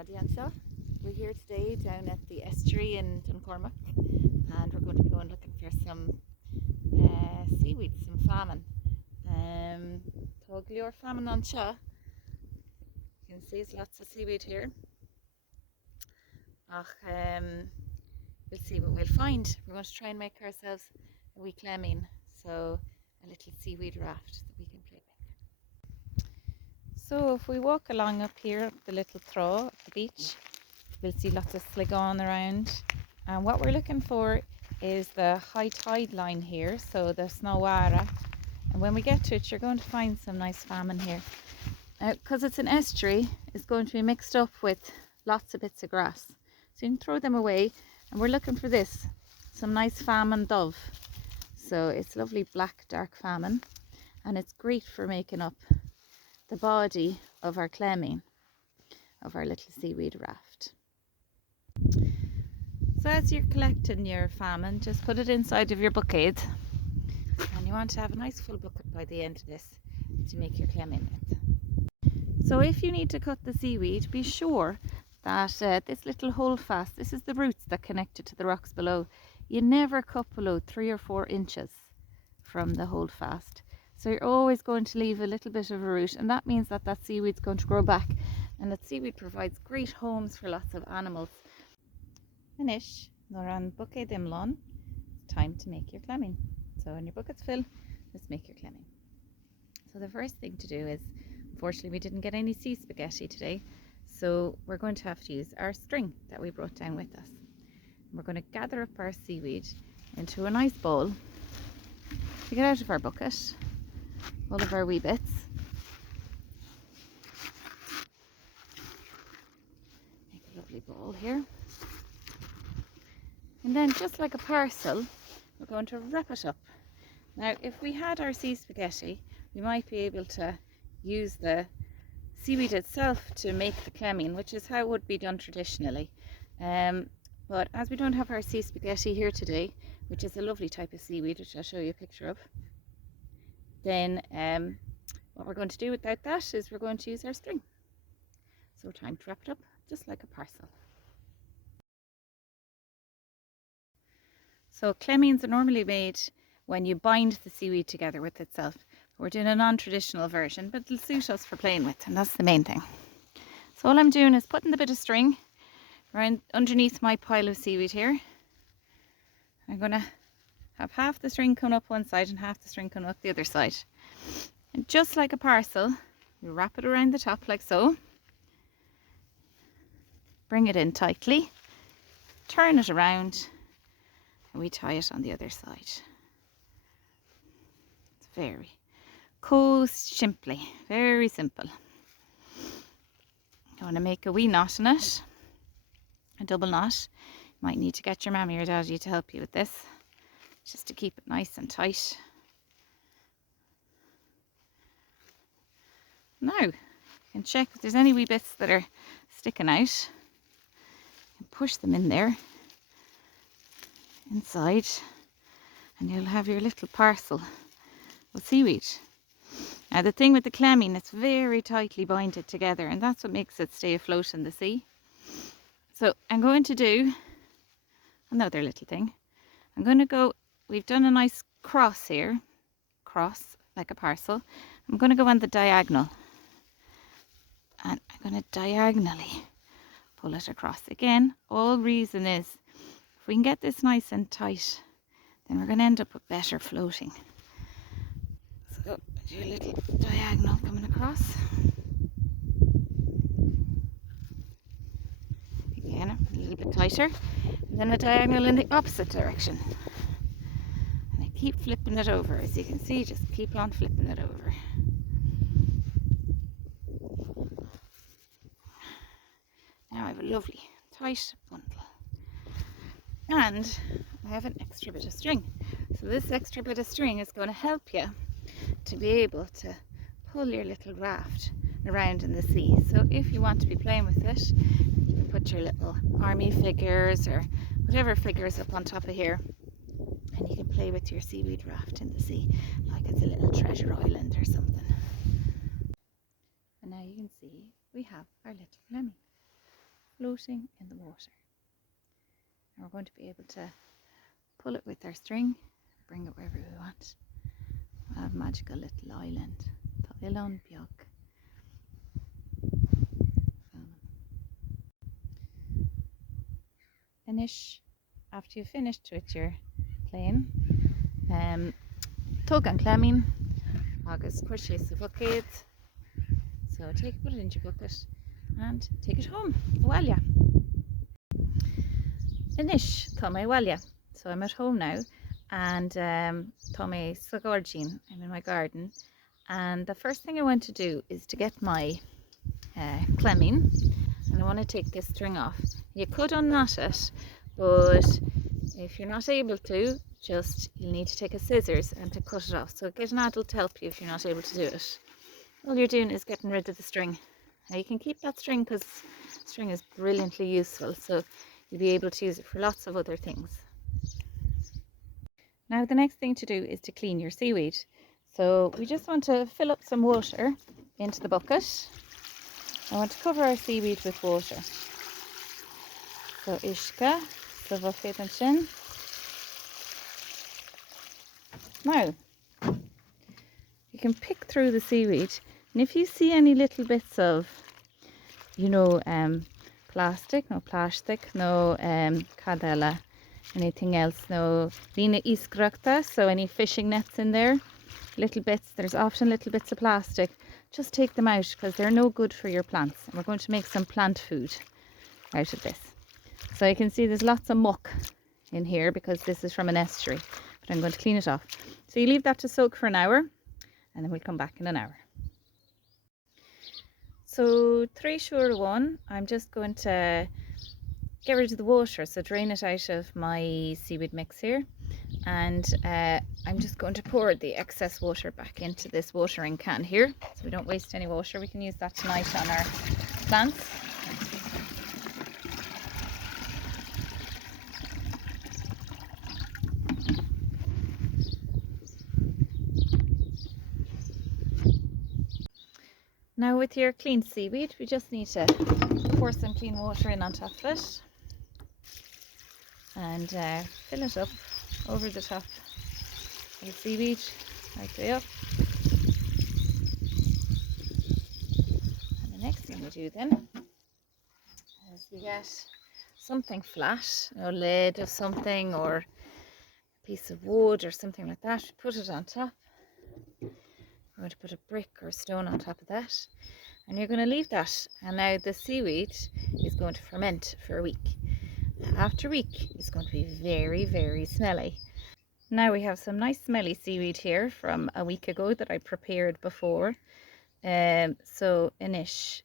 Roddy and Shaw. We're here today down at the estuary in Duncormac, and we're going to be going looking for some seaweed, some Feamainn. Tógáil Feamainn an seo. You can see there's lots of seaweed here. We'll see what we'll find. We're going to try and make ourselves a wee cleimin, so a little seaweed raft that we can play with. So if we walk along up here, up the little throw of the beach, we'll see lots of sligon around. And what we're looking for is the high tide line here, so the Snowara. And when we get to it, you're going to find some nice Feamainn here. Because it's an estuary, it's going to be mixed up with lots of bits of grass. So you can throw them away. And we're looking for this, some nice Feamainn dove. So it's lovely black, dark Feamainn. And it's great for making up the body of our cleimin, of our little seaweed raft. So as you're collecting your Feamainn, just put it inside of your bucket. And you want to have a nice full bucket by the end of this to make your cleimin with. So if you need to cut the seaweed, be sure that this little holdfast, this is the roots that connect it to the rocks below. You never cut below 3 or 4 inches from the holdfast. So you're always going to leave a little bit of a root, and that means that that seaweed's going to grow back, and that seaweed provides great homes for lots of animals. Finish, nor an bucket dimlon, time to make your cleimin. So when your bucket's full, let's make your cleimin. So the first thing to do is, unfortunately we didn't get any sea spaghetti today, so we're going to have to use our string that we brought down with us. We're going to gather up our seaweed into a nice bowl to get out of our bucket all of our wee bits. Make a lovely ball here. And then, just like a parcel, we're going to wrap it up. Now, if we had our sea spaghetti, we might be able to use the seaweed itself to make the cleimin, which is how it would be done traditionally. But as we don't have our sea spaghetti here today, which is a lovely type of seaweed, which I'll show you a picture of, then what we're going to do without that is we're going to use our string. So time to wrap it up just like a parcel. So cleimins are normally made when you bind the seaweed together with itself. We're doing a non-traditional version, but it'll suit us for playing with, and that's the main thing. So all I'm doing is putting the bit of string around underneath my pile of seaweed here. I'm going to have half the string come up one side and half the string come up the other side. And just like a parcel, we wrap it around the top like so. Bring it in tightly, turn it around, and we tie it on the other side. It's very simply, very simple. You want to make a wee knot in it, a double knot. You might need to get your mammy or daddy to help you with this, just to keep it nice and tight. Now, you can check if there's any wee bits that are sticking out. You can push them in there, inside, and you'll have your little parcel of seaweed. Now the thing with the cleimin, it's very tightly binded together, and that's what makes it stay afloat in the sea. So I'm going to do another little thing. I'm going to go, we've done a nice cross here, cross like a parcel. I'm going to go on the diagonal, and I'm going to diagonally pull it across. Again, all reason is if we can get this nice and tight, then we're going to end up with better floating. So do a little diagonal coming across. Again, a little bit tighter, and then a diagonal in the opposite direction. And I keep flipping it over, as you can see, just keep on flipping it over. Now I have a lovely tight bundle. And I have an extra bit of string. So this extra bit of string is going to help you to be able to pull your little raft around in the sea. So if you want to be playing with it, you can put your little army figures or whatever figures up on top of here, and you can play with your seaweed raft in the sea like it's a little treasure island or something. And now you can see we have our little clammy. floating in the water. And we're going to be able to pull it with our string, bring it wherever we want. We'll have a magical little island. Tá Oileán beag. Finish after you've finished with your plane. Tug an cleimin agus cuir sé sa focail. So put it into your bucket and take it home. Bhaile. Finish tá mé bhaile. So I'm at home now, and tá mé sa Gaeilge. I'm in my garden, and the first thing I want to do is to get my cleimin, and I want to take this string off. You could unknot it, but if you're not able to, you'll need to take a scissors and to cut it off. So get an adult to help you if you're not able to do it. All you're doing is getting rid of the string. Now you can keep that string because string is brilliantly useful, so you'll be able to use it for lots of other things. Now the next thing to do is to clean your seaweed. So we just want to fill up some water into the bucket. I want to cover our seaweed with water. So ishka, so Feamainn. Now you can pick through the seaweed, and if you see any little bits of, plastic, no cadella, anything else, no líne íscreachta, so any fishing nets in there, there's often little bits of plastic, just take them out because they're no good for your plants. And we're going to make some plant food out of this. So you can see there's lots of muck in here because this is from an estuary, but I'm going to clean it off. So you leave that to soak for an hour, and then we'll come back in an hour. So 3 sure 1, I'm just going to get rid of the water, so drain it out of my seaweed mix here, and I'm just going to pour the excess water back into this watering can here, so we don't waste any water. We can use that tonight on our plants. Now with your clean seaweed, we just need to pour some clean water in on top of it and fill it up over the top of the seaweed, right way up. And the next thing we do then is we get something flat, a lid of something or a piece of wood or something like that. We put it on top. We're going to put a brick or a stone on top of that, and you're going to leave that, and now the seaweed is going to ferment for a week. After a week it's going to be very, very smelly. Now we have some nice smelly seaweed here from a week ago that I prepared before. So inish,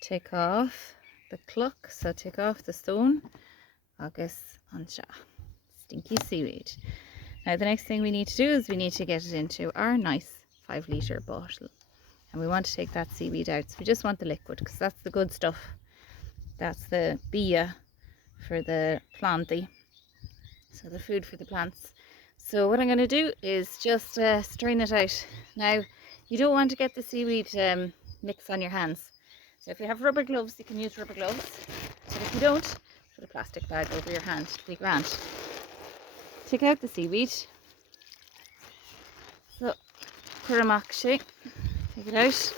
take off the cluck, so take off the stone, agus ansha, stinky seaweed. Now the next thing we need to do is we need to get it into our nice 5 litre bottle, and we want to take that seaweed out. So we just want the liquid because that's the good stuff. That's the bia for the planty, so the food for the plants. So what I'm going to do is just strain it out. Now you don't want to get the seaweed mix on your hands, so if you have rubber gloves you can use rubber gloves, but if you don't, put a plastic bag over your hand to be grand. Take out the seaweed. So, take it out.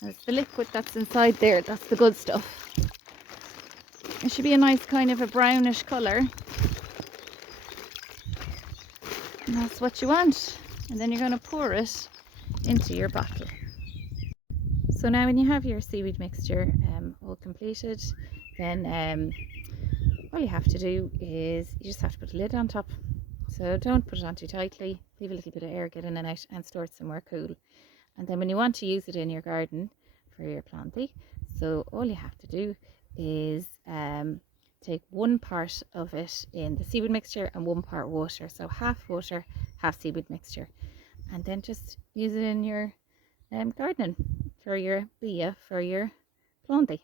That's the liquid that's inside there, that's the good stuff. It should be a nice kind of a brownish colour. And that's what you want. And then you're going to pour it into your bottle. So now when you have your seaweed mixture all completed, then all you have to do is you just have to put a lid on top. So don't put it on too tightly, leave a little bit of air get in and out, and store it somewhere cool. And then when you want to use it in your garden for your planty, so all you have to do is take 1 part of it in the seaweed mixture and 1 part water, so half water, half seaweed mixture, and then just use it in your gardening for your bia, for your planty.